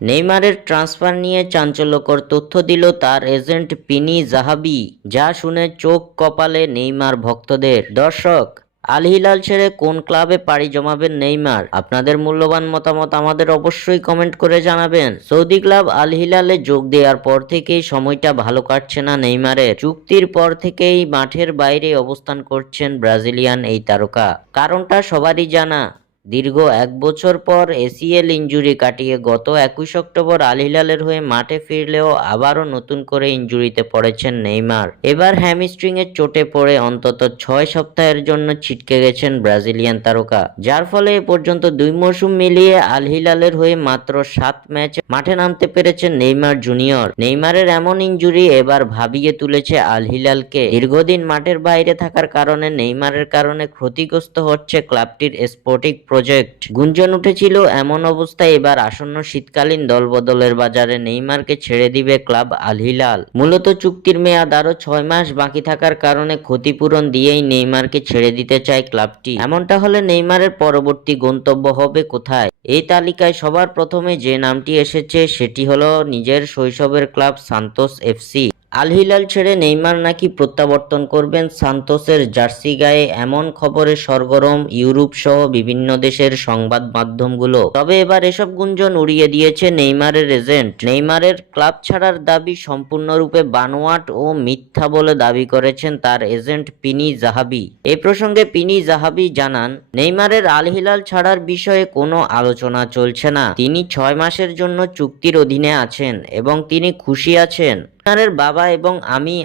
নেইমারের ট্রান্সফার নিয়ে চাঞ্চল্যকর তথ্য দিল তার এজেন্ট পিনি জাহাবি, যা শুনে চোখ কপালে নেইমার ভক্তদের। দর্শক, আল হিলাল ছেড়ে কোন ক্লাবে পাড়ি জমাবেন নেইমার? আপনাদের মূল্যবান মতামত আমাদের অবশ্যই কমেন্ট করে জানাবেন। সৌদি ক্লাব আল হিলালে যোগ দেওয়ার পর থেকেই সময়টা ভালো কাটছে না নেইমারের। চুক্তির পর থেকেই মাঠের বাইরে অবস্থান করছেন ব্রাজিলিয়ান এই তারকা। কারণটা সবারই জানা, দীর্ঘ ১ বছর পর এসিএল ইনজুরি কাটিয়ে গত ২১ অক্টোবর আল হিলালের হয়ে মাঠে ফিরলেও আবারও নতুন করে ইনজুরিতে পড়েছেন নেইমার। এবার হ্যামস্ট্রিংয়ের চোটে পড়ে অন্তত ৬ সপ্তাহের জন্য ছিটকে গেছেন ব্রাজিলিয়ান তারকা, যার ফলে এ পর্যন্ত ২ মৌসুম মিলিয়ে আল হিলালের হয়ে মাত্র ৭ ম্যাচে মাঠে নামতে পেরেছেন নেইমার জুনিয়র। নেইমারের এমন ইনজুরি এবার ভাবিয়ে তুলেছে আল হিলালকে। দীর্ঘদিন মাঠের বাইরে থাকার কারণে নেইমারের কারণে ক্ষতিগ্রস্ত হচ্ছে ক্লাবটির স্পোর্টিং প্রজেক্ট। গুঞ্জন উঠেছিল এমন অবস্থায় এবার আসন্ন শীতকালীন দলবদলের বাজারে নেইমারকে ছেড়ে দিবে ক্লাব আল হিলাল। মূলত চুক্তির মেয়াদ আরো ৬ মাস বাকি থাকার কারণে ক্ষতিপূরণ দিয়েই নেইমারকে ছেড়ে দিতে চায় ক্লাবটি। এমনটা হলে নেইমারের পরবর্তী গন্তব্য হবে কোথায়? এই তালিকায় সবার প্রথমে যে নামটি এসেছে সেটি হলো নিজের শৈশবের club Santos FC. Al Hilal ছেড়ে নেইমার নাকি প্রত্যাবর্তন করবেন সান্তোসের জার্সি গায়ে, এমন খবরে সরগরম ইউরোপ সহ বিভিন্ন দেশের সংবাদ মাধ্যমগুলো। তবে এবার এসব গুঞ্জন উড়িয়ে দিয়েছে নেইমারের এজেন্ট। নেইমারের ক্লাব ছাড়ার দাবি সম্পূর্ণরূপে বানোয়াট ও মিথ্যা বলে দাবি করেছেন তার এজেন্ট পিনি জাহাবি। এই প্রসঙ্গে পিনি জাহাবি জানান, নেইমারের আল হিলাল ছাড়ার বিষয়ে কোনো আলোচনা চলছে না। তিনি ৬ মাসের জন্য চুক্তির অধীনে আছেন এবং তিনি খুশি আছেন। নেইমারের বাবা এবং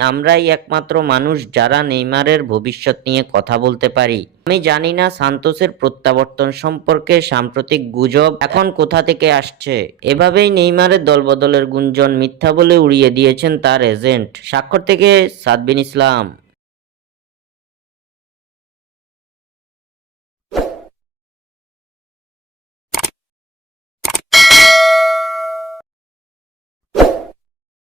আমরাই একমাত্র মানুষ যারা নেইমারের ভবিষ্যৎ নিয়ে কথা বলতে পারি। আমি জানি না সান্তোসের প্রত্যাবর্তন সম্পর্কে সাম্প্রতিক গুজব এখন কোথা থেকে আসছে। এভাবেই নেইমারের দলবদলের গুঞ্জন মিথ্যা বলে উড়িয়ে দিয়েছেন তার এজেন্ট। স্বাক্ষর থেকে সাদবিন ইসলাম।